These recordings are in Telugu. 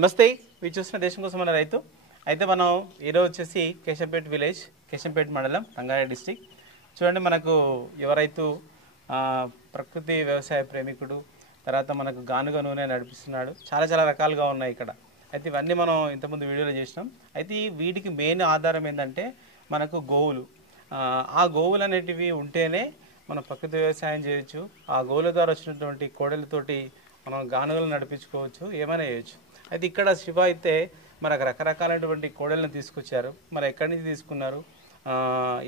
నమస్తే, మీరు చూసిన దేశం కోసం మన రైతు. అయితే మనం ఈరోజు వచ్చేసి కేశంపేట విలేజ్, కేశంపేట మండలం, రంగారెడ్డి డిస్టిక్. చూడండి, మనకు యువ రైతు, ప్రకృతి వ్యవసాయ ప్రేమికుడు, తర్వాత మనకు గానుగ నూనె నడిపిస్తున్నాడు. చాలా చాలా రకాలుగా ఉన్నాయి ఇక్కడ. అయితే ఇవన్నీ మనం ఇంతకుముందు వీడియోలో చేసినాం. అయితే వీటికి మెయిన్ ఆధారం ఏంటంటే మనకు గోవులు. ఆ గోవులు అనేటివి ఉంటేనే మనం ప్రకృతి వ్యవసాయం చేయొచ్చు. ఆ గోవుల ద్వారా వచ్చినటువంటి కోడలతోటి మనం గానుగలు నడిపించుకోవచ్చు, ఏమైనా చేయొచ్చు. అయితే ఇక్కడ శివ అయితే మనకు రకరకాలైనటువంటి కోడలను తీసుకొచ్చారు. మరి ఎక్కడి నుంచి తీసుకున్నారు,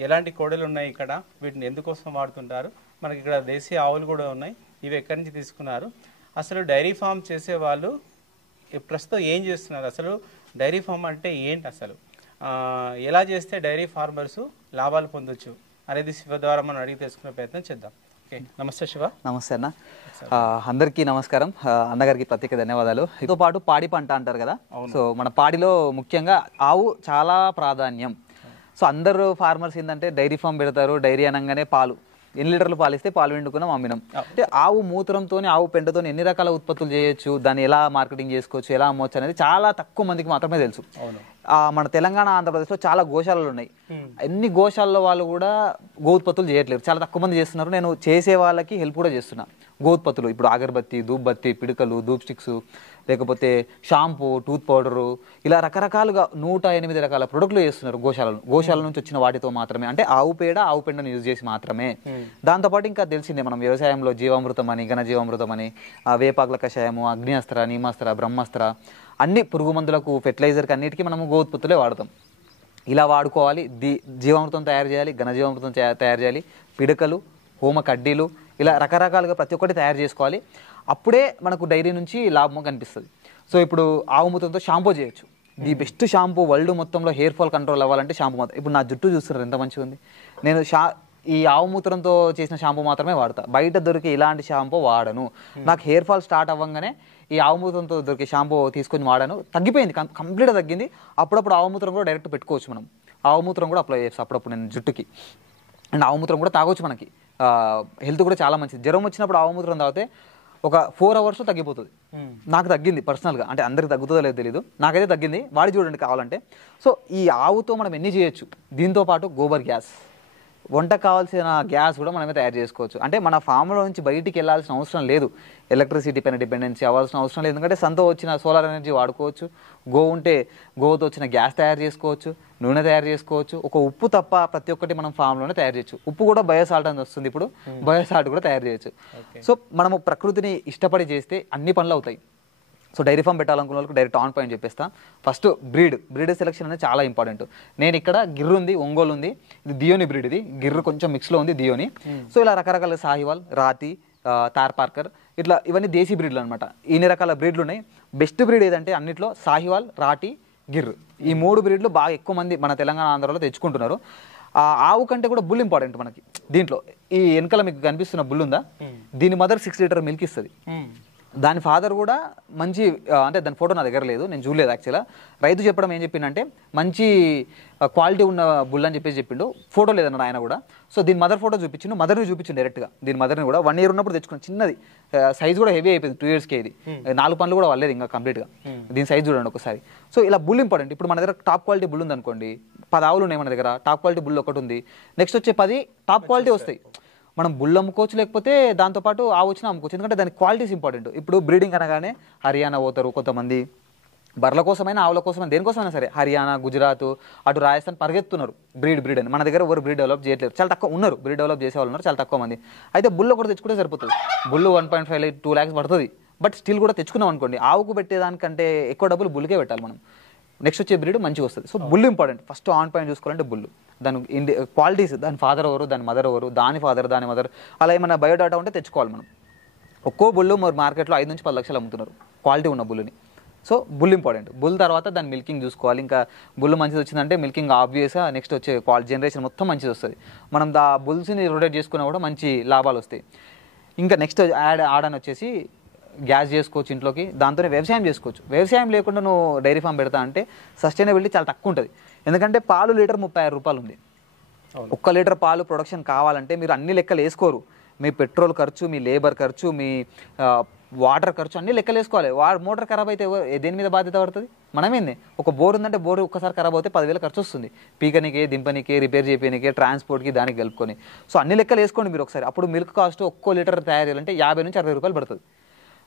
ఎలాంటి కోడలు ఉన్నాయి ఇక్కడ, వీటిని ఎందుకోసం వాడుతుంటారు, మనకి ఇక్కడ దేశీయ ఆవులు కూడా ఉన్నాయి, ఇవి ఎక్కడి నుంచి తీసుకున్నారు, అసలు డైరీ ఫామ్ చేసే వాళ్ళు ప్రస్తుతం ఏం చేస్తున్నారు, అసలు డైరీ ఫామ్ అంటే ఏంటి, అసలు ఎలా చేస్తే డైరీ ఫార్మర్స్ లాభాలు పొందొచ్చు అనేది శివ ద్వారా మనం అడిగి తెలుసుకునే ప్రయత్నం చేద్దాం. ఓకే, నమస్తే శివ. నమస్తే అన్న, అందరికీ నమస్కారం. అన్నగారికి ప్రత్యేక ధన్యవాదాలు. ఇతో పాటు పాడి పంట అంటారు కదా, సో మన పాడిలో ముఖ్యంగా ఆవు చాలా ప్రాధాన్యం. సో అందరు ఫార్మర్స్ ఏంటంటే డైరీ ఫామ్ పెడతారు, డైరీ అనగానే పాలు, ఎన్ని లీటర్లు పాలిస్తే పాలు వండుకున్నాం అమ్మినాం. అంటే ఆవు మూత్రంతో, ఆవు పెంటతో ఎన్ని రకాల ఉత్పత్తులు చేయొచ్చు, దాన్ని ఎలా మార్కెటింగ్ చేసుకోవచ్చు, ఎలా అమ్మవచ్చు అనేది చాలా తక్కువ మందికి మాత్రమే తెలుసు. మన తెలంగాణ, ఆంధ్రప్రదేశ్లో చాలా గోశాలలు ఉన్నాయి. ఎన్ని గోశాలలో వాళ్ళు కూడా గో ఉత్పత్తులు చేయట్లేదు, చాలా తక్కువ మంది చేస్తున్నారు. నేను చేసే వాళ్ళకి హెల్ప్ కూడా చేస్తున్నా. గో ఉత్పత్తులు ఇప్పుడు అగరబత్తి, ధూప్ బత్తి, పిడకలు, ధూప్ స్టిక్స్, లేకపోతే షాంపూ, టూత్ పౌడరు, ఇలా రకరకాలుగా 108 రకాల ప్రొడక్ట్లు చేస్తున్నారు గోశాల నుంచి వచ్చిన వాటితో మాత్రమే. అంటే ఆవు పేడ, ఆవు పెండను యూజ్ చేసి మాత్రమే. దాంతోపాటు ఇంకా తెలిసిందే మనం వ్యవసాయంలో జీవామృతం అని, ఘన జీవామృతం అని, వేపాకుల కషాయము, అగ్నిఅస్త్ర, నీమాస్త్ర, బ్రహ్మాస్త్ర, అన్ని పురుగు మందులకు, ఫెర్టిలైజర్కి అన్నిటికీ మనము గో ఉత్పత్తులే వాడతాం. ఇలా వాడుకోవాలి. జీవామృతం తయారు చేయాలి, ఘనజీవామృతం తయారు చేయాలి, పిడకలు, హోమ కడ్డీలు, ఇలా రకరకాలుగా ప్రతి ఒక్కటి తయారు చేసుకోవాలి. అప్పుడే మనకు డైరీ నుంచి లాభం కనిపిస్తుంది. సో ఇప్పుడు ఆవు మూత్రంతో షాంపూ చేయొచ్చు. ది బెస్ట్ షాంపూ వరల్డ్ మొత్తంలో హెయిర్ ఫాల్ కంట్రోల్ అవ్వాలంటే షాంపూ మాత్రం. ఇప్పుడు నా జుట్టు చూస్తున్నారు ఎంత మంచిగా ఉంది. నేను ఈ ఆవు మూత్రంతో చేసిన షాంపూ మాత్రమే వాడతా. బయట దొరికే ఇలాంటి షాంపూ వాడను. నాకు హెయిర్ ఫాల్ స్టార్ట్ అవ్వగానే ఈ ఆవు మూత్రంతో దొరికే షాంపూ తీసుకొని వాడాను. తగ్గిపోయింది, కంప్లీట్గా తగ్గింది. అప్పుడప్పుడు ఆవు మూత్రం కూడా డైరెక్ట్ పెట్టుకోవచ్చు మనం. ఆవు మూత్రం కూడా అప్లై చేస్తాను అప్పుడప్పుడు నేను జుట్టుకి. అండ్ ఆవు మూత్రం కూడా తాగొచ్చు, మనకి హెల్త్ కూడా చాలా మంచిది. జ్వరం వచ్చినప్పుడు ఆవు మూత్రం తాగితే ఒక 4 hours తగ్గిపోతుంది. నాకు తగ్గింది పర్సనల్గా, అంటే అందరికి తగ్గుతుందో లేదో తెలియదు, నాకైతే తగ్గింది. వాడి చూడండి కావాలంటే. సో ఈ ఆవుతో మనం ఎన్ని చేయొచ్చు. దీంతో పాటు గోబర్ గ్యాస్, వంటకు కావాల్సిన గ్యాస్ కూడా మనమే తయారు చేసుకోవచ్చు. అంటే మన ఫామ్లో నుంచి బయటికి వెళ్ళాల్సిన అవసరం లేదు, ఎలక్ట్రిసిటీ పైన డిపెండెన్సీ అవ్వాల్సిన అవసరం లేదు. ఎందుకంటే సంతో వచ్చిన సోలార్ ఎనర్జీ వాడుకోవచ్చు. గో ఉంటే గోతో వచ్చిన గ్యాస్ తయారు చేసుకోవచ్చు, నూనె తయారు చేసుకోవచ్చు. ఒక ఉప్పు తప్ప ప్రతి ఒక్కటి మనం ఫామ్లోనే తయారు చేయొచ్చు. ఉప్పు కూడా బయోసాల్ట్ అని వస్తుంది, ఇప్పుడు బయోసాల్ట్ కూడా తయారు చేయొచ్చు. సో మనము ప్రకృతిని ఇష్టపడి చేస్తే అన్ని పనులు అవుతాయి. సో డైరీ ఫామ్ పెట్టాలనుకున్న వాళ్ళకి డైరెక్ట్ ఆన్ పాయింట్ చెప్పేస్తా. ఫస్ట్ బ్రీడ్ సెలెక్షన్ అనేది చాలా ఇంపార్టెంట్. నేను ఇక్కడ గిర్రు ఉంది, ఒంగోలు ఉంది, ఇది దియోని బ్రీడ్. ఇది గిర్రు కొంచెం మిక్స్లో ఉంది, దియోని. సో ఇలా రకరకాల సాహివాల్, రాతి, తార్ పార్కర్, ఇట్లా ఇవన్నీ దేశీ బ్రీడ్లు అనమాట. ఇన్ని రకాల బ్రీడ్లు ఉన్నాయి. బెస్ట్ బ్రీడ్ ఏదంటే అన్నిట్లో సాహివాల్, రాటి, గిర్రు, ఈ 3 బ్రీడ్లు బాగా ఎక్కువ మంది మన తెలంగాణ, ఆంధ్రలో తెచ్చుకుంటున్నారు. ఆవు కంటే కూడా బుల్ ఇంపార్టెంట్ మనకి. దీంట్లో ఈ వెనకాల మీకు కనిపిస్తున్న బుల్ ఉందా, దీని మదర్ 6 లీటర్ మిల్క్ ఇస్తుంది. దాని ఫాదర్ కూడా మంచి, అంటే దాని ఫోటో నా దగ్గర లేదు, నేను చూడలేదు యాక్చువల్గా. రైతు చెప్పడం ఏం చెప్పిండంటే మంచి క్వాలిటీ ఉన్న బుల్ అని చెప్పిండు. ఫోటో లేదన్నాడు ఆయన కూడా. సో దీని మదర్ ఫోటో చూపించిండు, మదర్ని చూపించిండు డైరెక్ట్గా. దీని మదర్ని కూడా 1 year ఉన్నప్పుడు తెచ్చుకున్నాను. చిన్నది సైజ్ కూడా హెవీ అయిపోయింది, 2 yearsకే. ఇది 4 పనులు కూడా వల్లేదు ఇంకా కంప్లీట్గా. దీని సైజ్ చూడండి ఒకసారి. సో ఇలా బుల్ ఇంపార్టెంట్. ఇప్పుడు మన దగ్గర టాప్ క్వాలిటీ బుల్ ఉంది అనుకోండి, 10 ఆవులు ఉన్నాయి మన దగ్గర, టాప్ క్వాలిటీ బుల్ ఒకటి ఉంది, నెక్స్ట్ వచ్చే 10 టాప్ క్వాలిటీ వస్తాయి. మనం బుల్ అమ్ముకోవచ్చు, లేకపోతే దాంతోపాటు ఆవు వచ్చినా అమ్ముకోవచ్చు. ఎందుకంటే దాని క్వాలిటీస్ ఇంపార్టెంట్. ఇప్పుడు బ్రీడింగ్ అనగానే హర్యానా పోతారు కొంతమంది, బర్ల కోసమైనా ఆవుల కోసమైనా దేనికోసమైనా సరే హర్యానా, గుజరాత్, అటు రాజస్థాన్ పరిగెత్తున్నారు బ్రీడ్ అని. మన దగ్గర ఎవరు బ్రీడ్ డెవలప్ చేయట్లేదు, చాలా తక్కువ ఉన్నారు. బ్రీడ్ డెవలప్ చేసే వాళ్ళు ఉన్నారు, చాలా తక్కువ మంది. అయితే బుల్ ఒకటి తెచ్చుకుంటే సరిపోతుంది. బుల్ 1.5 2 lakhs పడుతుంది. బట్ స్టిల్ కూడా తెచ్చుకున్నాం అనుకోండి, ఆవుకు పెట్టేదానికంటే ఎక్కువ డబ్బులు బుల్కే పెట్టాలి మనం. నెక్స్ట్ వచ్చే బ్రీడ్ మంచిగా వస్తుంది. So bull important. First on point చూసుకోవాలంటే బుల్, దాని క్వాలిటీస్, దాని ఫాదర్ ఎవరు, దాని మదర్ ఎవరు, దాని ఫాదర్, దాని మదర్, అలా ఏమైనా బయోడాటా ఉంటే తెచ్చుకోవాలి మనం. ఒక్కో బుల్లు మరి మార్కెట్లో 5 నుంచి 10 లక్షలు అమ్ముతున్నారు క్వాలిటీ ఉన్న బుల్లుని. So bull important. బుల్ తర్వాత దాని మిల్కింగ్ చూసుకోవాలి. ఇంకా బుల్ మంచిది వచ్చిందంటే మిల్కింగ్ ఆబ్వియస్గా నెక్స్ట్ వచ్చే జనరేషన్ మొత్తం మంచిది వస్తుంది. మనం బుల్స్ని రొటేట్ చేసుకున్నా కూడా మంచి లాభాలు వస్తాయి. ఇంకా నెక్స్ట్ ఆడని వచ్చేసి గ్యాస్ చేసుకోవచ్చు ఇంట్లోకి, దాంతోనే వ్యవసాయం చేసుకోవచ్చు. వ్యవసాయం లేకుండా నువ్వు డైరీ ఫామ్ పెడతా అంటే సస్టైనబిలిటీ చాలా తక్కువ ఉంటుంది. ఎందుకంటే పాలు లీటర్ 36 రూపాయలు ఉంది. 1 లీటర్ పాలు ప్రొడక్షన్ కావాలంటే మీరు అన్ని లెక్కలు వేసుకోరు. మీ పెట్రోల్ ఖర్చు, మీ లేబర్ ఖర్చు, మీ వాటర్ ఖర్చు అన్ని లెక్కలు వేసుకోవాలి. మోటార్ ఖరాబ్ అయితే దేని మీద బాధ్యత పడుతుంది? మనమేంది? ఒక బోర్ ఉందంటే బోర్ ఒక్కసారి ఖరాబ్ అయితే 10,000 ఖర్చు వస్తుంది, పీకనికి, దింపనికి, రిపేర్ చేయడానికి, ట్రాన్స్పోర్ట్కి, దానికి కలుపుకొని. సో అన్ని లెక్కలు వేసుకోండి మీరు ఒకసారి. అప్పుడు మిల్క్ కాస్ట్ ఒక్కో లీటర్ తయారు చేయాలంటే 50 నుంచి 60 రూపాయలు పడుతుంది.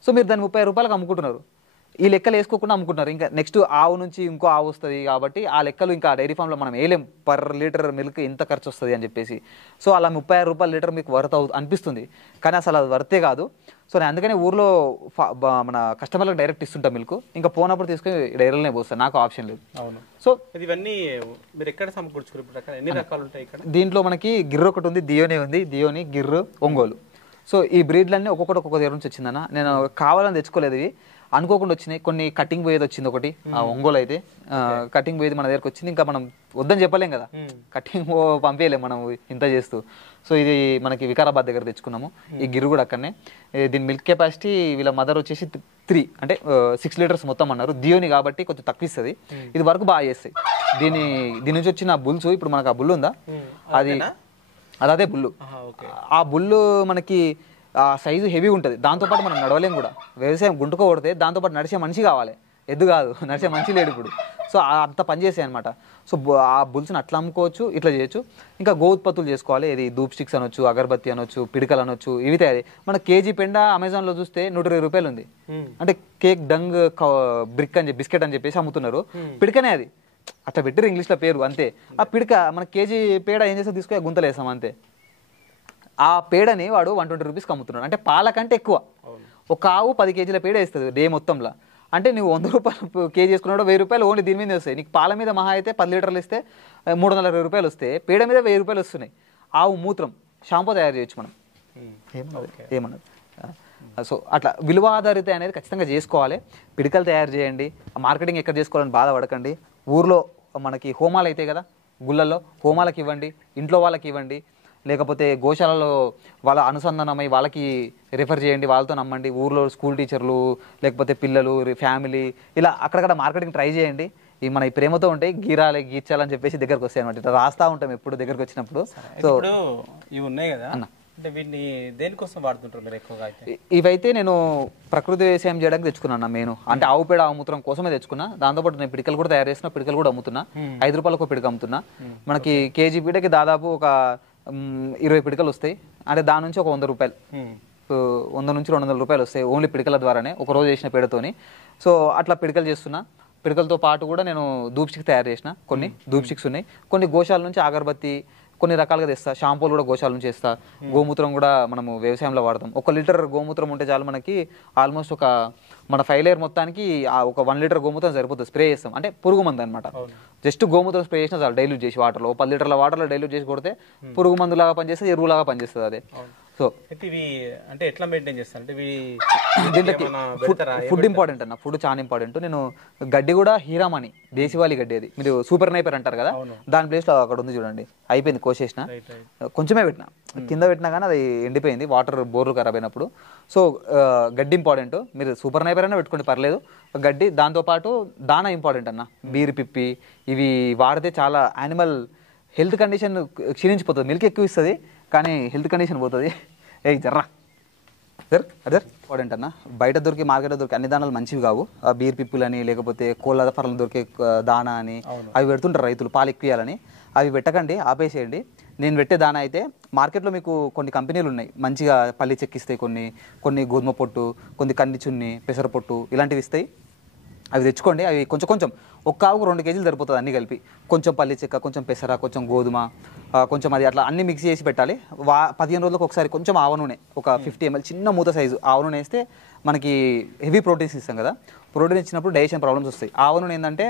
సో మీరు దాన్ని 30 రూపాయలకు అమ్ముకుంటున్నారు. ఈ లెక్కలు వేసుకోకుండా అమ్ముకుంటున్నారు. ఇంకా నెక్స్ట్ ఆవు నుంచి ఇంకో ఆవు వస్తుంది కాబట్టి ఆ లెక్కలు ఇంకా డైరీ ఫామ్లో మనం వేయలేం, పర్ లీటర్ మిల్క్ ఇంత ఖర్చు వస్తుంది అని చెప్పేసి. సో అలా 36 రూపాయల లీటర్ మీకు వర్త్ అనిపిస్తుంది, కానీ అసలు అది వర్తే కాదు. సో నేను అందుకనే ఊర్లో మన కస్టమర్లకు డైరెక్ట్ ఇస్తుంటా మిల్క్, ఇంకా పోనప్పుడు తీసుకుని డైరీలోనే పోస్తాను, నాకు ఆప్షన్ లేదు. అవును. సో ఇవన్నీ మీరు ఎక్కడ సమకూర్చుకోరు? ఇప్పుడు ఎన్ని రకాలు ఉంటాయి ఇక్కడ? దీంట్లో మనకి గిర్రు ఒకటి ఉంది, దియోని ఉంది, దియోని, గిర్రు, ఒంగోలు. సో ఈ బ్రీడ్లన్నీ ఒక్కొక్కటి ఒక్కొక్క దగ్గర నుంచి వచ్చిందన్న. నేను కావాలని తెచ్చుకోలేదు, ఇవి అనుకోకుండా వచ్చినాయి. కొన్ని కటింగ్ పోయేది వచ్చింది ఒకటి, ఆ ఒంగోలు అయితే కటింగ్ పోయేది మన దగ్గరకు వచ్చింది. ఇంకా మనం వద్దని చెప్పలేం కదా, కటింగ్ పంపేయలేం మనం ఇంత చేస్తూ. సో ఇది మనకి వికారాబాద్ దగ్గర తెచ్చుకున్నాము. ఈ గిర్రు కూడా అక్కడనే. దీని మిల్క్ కెపాసిటీ వీళ్ళ మదర్ వచ్చేసి 3 అంటే 6 లీటర్స్ మొత్తం అన్నారు. దియోని కాబట్టి కొంచెం తక్కువ ఇస్తుంది, ఇది వరకు బాగా చేస్తాయి. దీని నుంచి వచ్చిన బుల్స్, ఇప్పుడు మనకు ఆ బుల్ ఉందా, అదే బుల్లు. ఆ బుల్లు మనకి సైజు హెవీ ఉంటుంది, దాంతోపాటు మనం నడవలేం కూడా. వ్యవసాయం గుంటుకోబడితే దాంతోపాటు నడిచే మనిషి కావాలి, ఎద్దు కాదు, నడిచే మనిషి లేడు ఇప్పుడు. సో అంత పని చేసాయి అనమాట. సో ఆ బుల్స్ని అట్లా అమ్ముకోవచ్చు, ఇట్లా చేయొచ్చు. ఇంకా గో ఉత్పత్తులు చేసుకోవాలి, ఇది ధూప్ స్టిక్స్ అనొచ్చు, అగరబత్తి అనొచ్చు, పిడికలు అనొచ్చు, ఇవి తయారీ. మన కేజీ పెండ అమెజాన్లో చూస్తే 120 రూపాయలు ఉంది. అంటే కేక్ డంగ్ బ్రిక్ అని చెప్పి, బిస్కెట్ అని చెప్పేసి అమ్ముతున్నారు. పిడికనే అది, అట్లా పెట్టారు ఇంగ్లీష్లో పేరు అంతే. ఆ పిడిక మన కేజీ పేడ ఏం చేస్తే తీసుకొని గుంతలు వేస్తాం అంతే. ఆ పేడని వాడు 120 రూపీస్కి అమ్ముతున్నాడు, అంటే పాల కంటే ఎక్కువ. ఒక ఆవు 10 కేజీల పేడ వేస్తుంది డే మొత్తంలో. అంటే నువ్వు 100 రూపాయలు కేజీ వేసుకున్నాడు, 1000 రూపాయలు ఓన్లీ దీని మీద వస్తాయి. నీకు పాల మీద మహా అయితే 10 లీటర్లు ఇస్తే 320 రూపాయలు వస్తాయి, పేడ మీద 1000 రూపాయలు వస్తున్నాయి. ఆవు మూత్రం షాంపూ తయారు చేయొచ్చు మనం, ఏమన్నది. సో అట్లా విలువ ఆధారిత అనేది ఖచ్చితంగా చేసుకోవాలి. పిడికలు తయారు చేయండి, మార్కెటింగ్ ఎక్కడ చేసుకోవాలని బాధపడకండి. ఊర్లో మనకి హోమాలు అయితే కదా, గుళ్ళల్లో హోమాలకు ఇవ్వండి, ఇంట్లో వాళ్ళకి ఇవ్వండి, లేకపోతే గోశాలలో వాళ్ళ అనుసంధానమై వాళ్ళకి రిఫర్ చేయండి, వాళ్ళతో నమ్మండి. ఊర్లో స్కూల్ టీచర్లు, లేకపోతే పిల్లలు, ఫ్యామిలీ, ఇలా అక్కడక్కడ మార్కెటింగ్ ట్రై చేయండి. ఈ మన ఈ ప్రేమతో ఉంటే గీరాలి, గీర్చాలని చెప్పేసి దగ్గరకు వస్తాయి అనమాట. ఇట్లా రాస్తా ఉంటాం ఎప్పుడు దగ్గరకు వచ్చినప్పుడు. సో ఇవి ఉన్నాయి కదా అన్న, అంటే వీటిని దేనికోసం వాడుతుంటారు మీరు ఎక్కువగా? ఇవైతే నేను ప్రకృతి వ్యవసాయం చేయడానికి తెచ్చుకున్నాను మెయిన్, అంటే ఆవు పేడ ఆవుమూత్రం కోసమే తెచ్చుకున్నా. దాంతోపాటు నేను పిడికలు కూడా తయారు చేసిన, పిడికలు కూడా అమ్ముతున్నా. 5 రూపాయలకు పిడిక అమ్ముతున్నా. మనకి కేజీ పీడకి దాదాపు ఒక 20 పిడికలు వస్తాయి, అంటే దాని నుంచి ఒక 100 రూపాయలు, 100 నుంచి 200 రూపాయలు వస్తాయి ఓన్లీ పిడికల ద్వారానే, ఒక రోజు చేసిన పేడతోని. సో అట్లా పిడికలు చేస్తున్నా. పిడికలతో పాటు కూడా నేను ధూప్ స్టిక్స్ తయారు చేసిన, కొన్ని ధూప్ స్టిక్స్ ఉన్నాయి. కొన్ని గోశాల నుంచి అగరబత్తి కొన్ని రకాలుగా తెస్తా. షాంపూలు కూడా గోశాల నుంచి చేస్తా. గోమూత్రం కూడా మనము వ్యవసాయంలో వాడతాం. 1 లీటర్ గోమూత్రం ఉంటే చాలు మనకి, ఆల్మోస్ట్ ఒక మన 5 లేయర్ మొత్తానికి ఒక 1 లీటర్ గోమూత్రం సరిపోతుంది. స్ప్రే చేస్తాం, అంటే పురుగు మందు అనమాట. జస్ట్ గోమూత్రం స్ప్రే చేసినా చాలు, డైల్యూట్ చేసి వాటర్లో 10 లీటర్ల వాటర్లో డైల్యూట్ చేసి కొడితే పురుగు మందు లాగా పనిచేస్తుంది, ఎరువులాగా పనిచేస్తుంది అదే. సో ఇవి అంటే ఎట్లా మెయింటైన్ చేస్తారు? అంటే దీంట్లోకి ఫుడ్ ఇంపార్టెంట్ అన్న, ఫుడ్ చాలా ఇంపార్టెంట్. నేను గడ్డి కూడా హీరామణి దేశవాళీ గడ్డి, అది మీరు సూపర్ నైపర్ అంటారు కదా, దాని ప్లేస్లో అక్కడ ఉంది చూడండి, అయిపోయింది, కోసేసిన. కొంచెమే పెట్టినా, కింద పెట్టినా కానీ అది ఎండిపోయింది, వాటర్ బోర్లు ఖరాబ్ అయినప్పుడు. సో గడ్డి ఇంపార్టెంట్, మీరు సూపర్ నైపర్ అయినా పెట్టుకోండి పర్లేదు, గడ్డి. దాంతోపాటు దానా ఇంపార్టెంట్ అన్న, బీరు పిప్పి ఇవి వాడితే చాలా యానిమల్ హెల్త్ కండిషన్ క్షీణించిపోతుంది. మిల్క్ ఎక్కువ ఇస్తుంది కానీ హెల్త్ కండిషన్ పోతుంది. జర్రా అదర్ ఇంపార్టెంట్ అన్న. బయట దొరికి మార్కెట్లో దొరికి అన్ని దానాలు మంచివి కావు. బీర్ పిప్పులని, లేకపోతే కోళ్ళ ఫర్లు దొరికే దానా అని అవి పెడుతుంటారు రైతులు పాలు ఎక్కువేయాలని. అవి పెట్టకండి, ఆపేసేయండి. నేను పెట్టే దానా అయితే మార్కెట్లో మీకు కొన్ని కంపెనీలు ఉన్నాయి, మంచిగా పల్లి చెక్కిస్తాయి, కొన్ని గోధుమ పొట్టు, కొన్ని కంది చున్ని, పెసర పొట్టు ఇలాంటివి ఇస్తాయి. అవి తెచ్చుకోండి. అవి కొంచెం ఒక్క ఆవుకు 2 కేజీలు సరిపోతుంది అన్నీ కలిపి. కొంచెం పల్లి చెక్క, కొంచెం పెసర, కొంచెం గోధుమ, కొంచెం అది అట్లా అన్ని మిక్స్ చేసి పెట్టాలి. 15 రోజులకు ఒకసారి కొంచెం ఆవ నూనె, ఒక 50 ml చిన్న మూత సైజు ఆవ నూనె వేస్తే మనకి హెవీ ప్రోటీన్స్ ఇస్తాం కదా, ప్రోటీన్ ఇచ్చినప్పుడు డైజెషన్ ప్రాబ్లమ్స్ వస్తాయి. ఆవ నూనె ఏంటంటే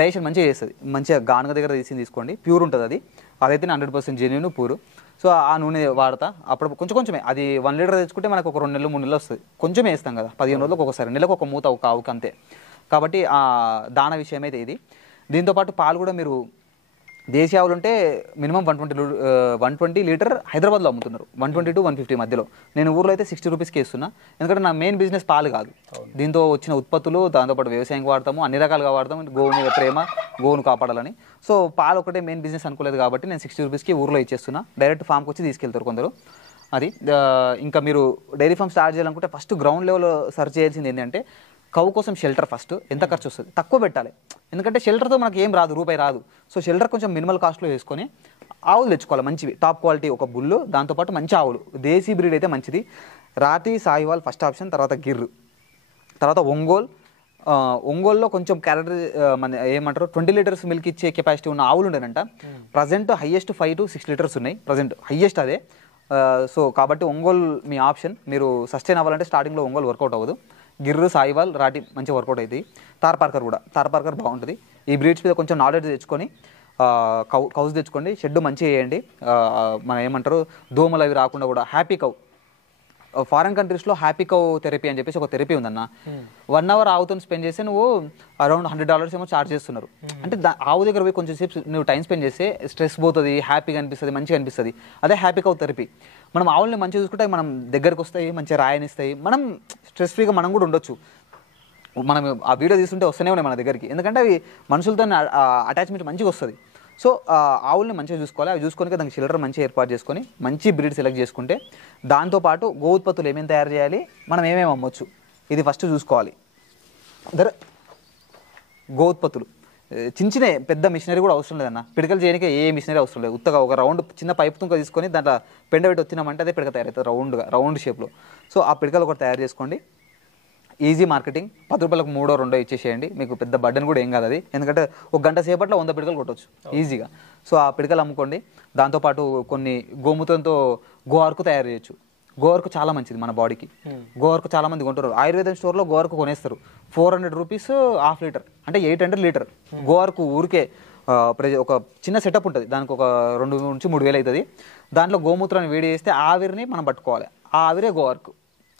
డైజెషన్ మంచిగా చేస్తుంది. మంచిగా గానుగ దగ్గర తీసుకోండి, ప్యూర్ ఉంటుంది అది, అదైతే 100% జెన్యూన్ ప్యూర్. సో ఆ నూనె వాడతా. అప్పుడు కొంచెమే, అది 1 లీటర్ తెచ్చుకుంటే మనకు ఒక 2 నెలలు 3 నెలలు వస్తుంది. కొంచెమే వేస్తాం కదా, 15 రోజులకు ఒకసారి, నెలకు ఒక మూత ఒక ఆవుకి అంతే. కాబట్టి ఆ దాన విషయం అయితే ఇది. దీంతోపాటు పాలు కూడా మీరు దేశీ ఆవులు ఉంటే మినిమం 120 లీటర్ హైదరాబాద్లో అమ్ముతున్నారు, 120 to 150 మధ్యలో. నేను ఊర్లో అయితే 60 రూపీస్కి ఇస్తున్నా, ఎందుకంటే నా మెయిన్ బిజినెస్ పాలు కాదు. దీంతో వచ్చిన ఉత్పత్తులు దాంతోపాటు వ్యవసాయానికి వాడతాము, అన్ని రకాలుగా వాడతాము, గోవు మీద ప్రేమ, గోవును కాపాడాలని. సో పాలు ఒకటే మెయిన్ బిజినెస్ అనుకోలేదు కాబట్టి నేను 60 రూపీస్కి ఊర్లో ఇచ్చేస్తున్నా. డైరెక్ట్ ఫామ్కి వచ్చి తీసుకెళ్తారు కొందరు. అది ఇంకా మీరు డైరీ ఫామ్ స్టార్ట్ చేయాలనుకుంటే ఫస్ట్ గ్రౌండ్ లెవెల్ సర్చ్ చేయాల్సింది ఏంటంటే కౌ కోసం షెల్టర్ ఫస్ట్ ఎంత ఖర్చు వస్తుంది తక్కువ పెట్టాలి, ఎందుకంటే షెల్టర్తో మనకి ఏం రాదు, రూపాయి రాదు. సో షెల్టర్ కొంచెం మినిమల్ కాస్ట్లో వేసుకొని ఆవులు తెచ్చుకోవాలి మంచివి, టాప్ క్వాలిటీ ఒక బుల్లు, దాంతోపాటు మంచి ఆవులు, దేశీ బ్రీడ్ అయితే మంచిది. రాతి, సాయివాల్ ఫస్ట్ ఆప్షన్, తర్వాత గిర్రు, తర్వాత ఒంగోల్. ఒంగోల్లో కొంచెం క్యారెక్టర్ మన ఏమంటారు 20 లీటర్స్ మిల్క్ ఇచ్చే కెపాసిటీ ఉన్న ఆవులు ఉండేనంట. ప్రజెంట్ హైయెస్ట్ 5 to 6 లీటర్స్ ఉన్నాయి, ప్రజెంట్ హైయెస్ట్ అదే. సో కాబట్టి ఒంగోల్ మీ ఆప్షన్. మీరు సస్టైన్ అవ్వాలంటే స్టార్టింగ్లో ఒంగోల్ వర్కౌట్ అవ్వదు. గిర్రు, సాయివాల్, రాటి మంచిగా వర్కౌట్ అవుతుంది. తార్పార్కర్ కూడా, తార్పార్కర్ బాగుంటుంది. ఈ బ్రీడ్స్ మీద కొంచెం నాలెడ్జ్ తెచ్చుకొని కౌస్ తెచ్చుకోండి, షెడ్ మంచిగా వేయండి. మన ఏమంటారు దోమలు అవి రాకుండా కూడా. హ్యాపీ కౌ, ఫారెన్ కంట్రీస్లో హ్యాపీ కౌ థెరపీ అని చెప్పేసి ఒక థెరపీ ఉందన్న. 1 hour ఆవుతో స్పెండ్ చేస్తే నువ్వు అరౌండ్ $100 ఏమో ఛార్జ్ చేస్తున్నారు. అంటే ఆవు దగ్గర పోయి కొంచెం సేపు నువ్వు టైం స్పెండ్ చేస్తే స్ట్రెస్ పోతుంది, హ్యాపీగా అనిపిస్తుంది, మంచిగా అనిపిస్తుంది. అదే హ్యాపీ కౌ థెరపీ. మనం ఆవుల్ని మంచిగా చూసుకుంటే మనం దగ్గరకు వస్తాయి, మంచిగా రాయనిస్తాయి, మనం స్ట్రెస్ ఫ్రీగా మనం కూడా ఉండొచ్చు. మనం ఆ వీడియో తీసుకుంటే వస్తూనే ఉన్నాయి మన దగ్గరికి, ఎందుకంటే అవి మనుషులతో అటాచ్మెంట్ మంచిగా వస్తుంది. సో ఆవుల్ని మంచిగా చూసుకోవాలి. అవి చూసుకొని దానికి షెల్టర్ మంచిగా ఏర్పాటు చేసుకొని మంచి బ్రీడ్ సెలెక్ట్ చేసుకుంటే దాంతోపాటు గో ఉత్పత్తులు ఏమేమి తయారు చేయాలి, మనం ఏమేమి అమ్మొచ్చు, ఇది ఫస్ట్ చూసుకోవాలి. గో ఉత్పత్తులు చిన్న పెద్ద మిషనరీ కూడా అవసరం లేదన్న. పిడకలు చేయడానికి ఏ మిషనరీ అవసరం లేదు. ఉత్తగా ఒక రౌండ్ చిన్న పైప్ తుంక తీసుకొని దాంట్లో పెండ పెట్టి వచ్చినామంటే అదే పిడక తయారవుతుంది రౌండ్ షేప్లో. సో ఆ పిడకలు ఒకటి తయారు చేసుకోండి. ఈజీ మార్కెటింగ్, 10 రూపాయలకు 3 2 ఇచ్చేసేయండి, మీకు పెద్ద బడ్డన్ కూడా ఏం కాదు అది, ఎందుకంటే ఒక గంట సేపట్లో 100 పిడకలు కొట్టవచ్చు ఈజీగా. సో ఆ పిడకలు అమ్ముకోండి. దాంతోపాటు కొన్ని గోమూత్రంతో గోవర్కు తయారు చేయొచ్చు. గోవర్కు చాలా మంచిది మన బాడీకి. గోవర్కు చాలా మంది కొంటారు. ఆయుర్వేదం స్టోర్లో గోవర్కు కొనేస్తారు. 400 రూపీస్ హాఫ్ లీటర్, అంటే 800 లీటర్ గోవర్కు. ఊరికే ఒక చిన్న సెటప్ ఉంటుంది, దానికి ఒక 2 నుంచి 3 వేలు అవుతుంది. దాంట్లో గోమూత్రాన్ని వేడి చేస్తే ఆవిరిని మనం పట్టుకోవాలి, ఆ ఆవిరే గోవర్కు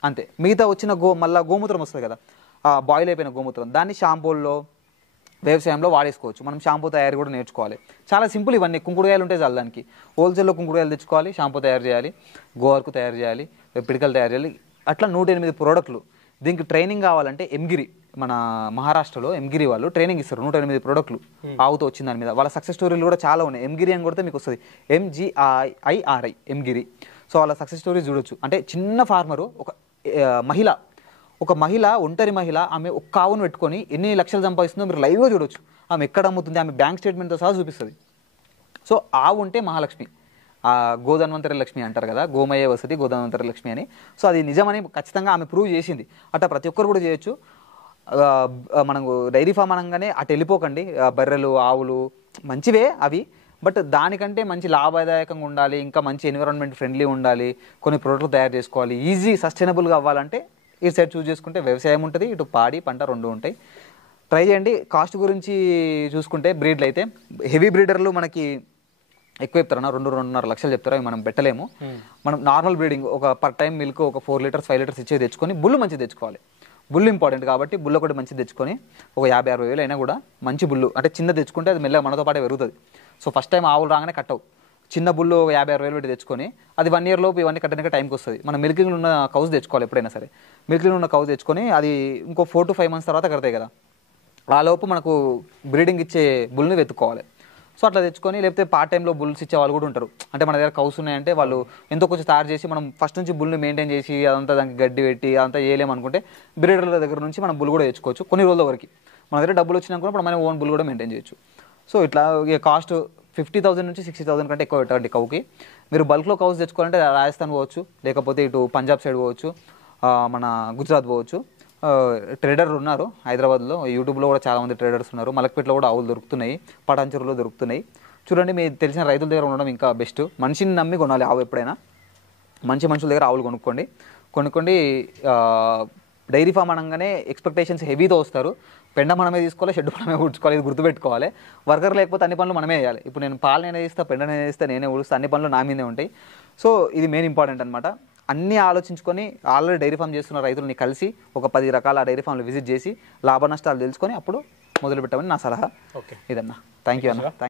అంతే. మిగతా వచ్చిన మళ్ళీ గోమూత్రం వస్తుంది కదా, బాయిల్ అయిపోయిన గోమూత్రం, దాన్ని షాంపూల్లో వ్యవసాయంలో వాడేసుకోవచ్చు. మనం షాంపూ తయారీ కూడా నేర్చుకోవాలి. చాలా సింపుల్ ఇవన్నీ. కుంకుడుకాయలు ఉంటే చాలు దానికి. హోల్సేల్లో కుంకుడుకాయలు తెచ్చుకోవాలి, షాంపూ తయారు చేయాలి, గోవర్కు తయారు చేయాలి, పిడకలు తయారు చేయాలి. అట్లా 108 ప్రోడక్ట్లు. దీనికి ట్రైనింగ్ కావాలంటే ఎంగిరి, మన మహారాష్ట్రలో ఎంగిరి వాళ్ళు ట్రైనింగ్ ఇస్తారు. 108 ప్రోడక్ట్లు ఆవుతో వచ్చిన దాని మీద. వాళ్ళ సక్సెస్ స్టోరీలు కూడా చాలా ఉన్నాయి. ఎంగిరి అని కొడితే మీకు వస్తుంది, MGIRI ఎంగిరి. సో వాళ్ళ సక్సెస్ స్టోరీస్ చూడొచ్చు. అంటే చిన్న ఫార్మరు, ఒక మహిళ ఒంటరి మహిళ, ఆమె ఒక్క ఆవును పెట్టుకొని ఎన్ని లక్షలు సంపాదిస్తుందో మీరు లైవ్గా చూడొచ్చు. ఆమె ఎక్కడ అమ్ముతుంది, ఆమె బ్యాంక్ స్టేట్మెంట్తో సహా చూపిస్తుంది. సో ఆవు ఉంటే మహాలక్ష్మి, గోధన్వంతరి లక్ష్మి అంటారు కదా, గోమయ వసతి గోధన్వంతరి లక్ష్మి అని. సో అది నిజమని ఖచ్చితంగా ఆమె ప్రూవ్ చేసింది. అట్లా ప్రతి ఒక్కరు కూడా చేయొచ్చు. మనకు డైరీ ఫామ్ అనగానే అటు వెళ్ళిపోకండి. బర్రెలు, ఆవులు మంచివే అవి, బట్ దానికంటే మంచి లాభదాయకంగా ఉండాలి, ఇంకా మంచి ఎన్విరాన్మెంట్ ఫ్రెండ్లీ ఉండాలి, కొన్ని ప్రోడక్ట్లు తయారు చేసుకోవాలి, ఈజీ సస్టైనబుల్గా అవ్వాలంటే ఈ సైడ్ చూస్ చేసుకుంటే వ్యవసాయం ఉంటుంది, ఇటు పాడి పంట 2 ఉంటాయి. ట్రై చేయండి. కాస్ట్ గురించి చూసుకుంటే బ్రీడ్లు అయితే హెవీ బ్రీడర్లు మనకి ఎక్కువ చెప్తారన్న, 2-2.5 లక్షలు చెప్తారు. అవి మనం పెట్టలేము. మనం నార్మల్ బ్రీడింగ్ ఒక పర్ టైం మిల్క్ ఒక 4 లీటర్స్ 5 లీటర్స్ ఇచ్చేది తెచ్చుకొని బుల్లు మంచిది తెచ్చుకోవాలి. బుల్లు ఇంపార్టెంట్ కాబట్టి బుల్లు ఒకటి మంచిది తెచ్చుకొని ఒక 50-60 వేలు అయినా కూడా మంచి బుల్లు, అంటే చిన్న తెచ్చుకుంటే అది మెల్లగా మనతో పాటే పెరుగుతుంది. సో ఫస్ట్ టైం ఆవులు రాగానే కట్టవు. చిన్న బుల్లు 50-60 వేలు పెట్టి తెచ్చుకొని అది 1 year లోపు ఇవన్నీ కట్టడానికి టైంకి వస్తుంది. మనం మిల్కింగ్లో ఉన్న కౌస్ తెచ్చుకోవాలి ఎప్పుడైనా సరే. మిల్కింగ్లో ఉన్న కౌస్ తెచ్చుకొని అది ఇంకో 4 to 5 months తర్వాత కడతాయి కదా, ఆ లోపు మనకు బ్రీడింగ్ ఇచ్చే బుల్ని వెతుక్కోవాలి. సో అట్లా తెచ్చుకొని, లేకపోతే పార్ట్ టైంలో బుల్స్ ఇచ్చే వాళ్ళు కూడా ఉంటారు. అంటే మన దగ్గర కౌస్ ఉన్నాయంటే వాళ్ళు ఎంతో కొంచెం తయారు చేసి మనం ఫస్ట్ నుంచి బుల్ని మెయింటైన్ చేసి అదంతా దానికి గడ్డి పెట్టి అదంతా చేయలేమనుకుంటే బ్రీడర్ల దగ్గర నుంచి మనం బుల్ కూడా తెచ్చుకోవచ్చు కొన్ని రోజుల వరకు. మన దగ్గర డబ్బులు వచ్చినాక మనం ఓన్ బుల్ కూడా మెయింటైన్ చేయొచ్చు. సో ఇట్లా కాస్ట్ 50,000 నుంచి 60,000 కంటే ఎక్కువ పెట్టండి కౌకి. మీరు బల్క్లో కౌస్ తెచ్చుకోవాలంటే రాజస్థాన్ పోవచ్చు, లేకపోతే ఇటు పంజాబ్ సైడ్ పోవచ్చు, మన గుజరాత్ పోవచ్చు. ట్రేడర్ ఉన్నారు హైదరాబాద్లో, యూట్యూబ్లో కూడా చాలామంది ట్రేడర్స్ ఉన్నారు. మలక్పేటలో కూడా ఆవులు దొరుకుతున్నాయి, పటాన్చెరులో దొరుకుతున్నాయి. చూడండి, మీకు తెలిసిన రైతుల దగ్గర ఉండడం ఇంకా బెస్ట్. మనిషిని నమ్మి కొనాలి ఆవు ఎప్పుడైనా. మంచి మనుషుల దగ్గర ఆవులు కొనుక్కోండి. డైరీ ఫామ్ అనగానే ఎక్స్పెక్టేషన్స్ హెవీతో వస్తారు. పెండ మనమే తీసుకోవాలి, షెడ్ మనమే ఊడ్చుకోవాలి, ఇది గుర్తుపెట్టుకోవాలి. వర్కర్ లేకపోతే అన్ని పనులు మనమే చేయాలి. ఇప్పుడు నేను పాలు నేనే ఇస్తా, పెండ నేనే ఇస్తా, నేనే ఊడుస్తా, అన్ని పనులు నా మీదే ఉంటాయి. సో ఇది మెయిన్ ఇంపార్టెంట్ అనమాట. అన్నీ ఆలోచించుకొని ఆల్రెడీ డైరీ ఫామ్ చేస్తున్న రైతులని కలిసి ఒక 10 రకాల డైరీ ఫామ్లు విజిట్ చేసి లాభ నష్టాలు తెలుసుకొని అప్పుడు మొదలు పెట్టమని నా సలహా. ఇదన్నా. థ్యాంక్ యూ అన్న.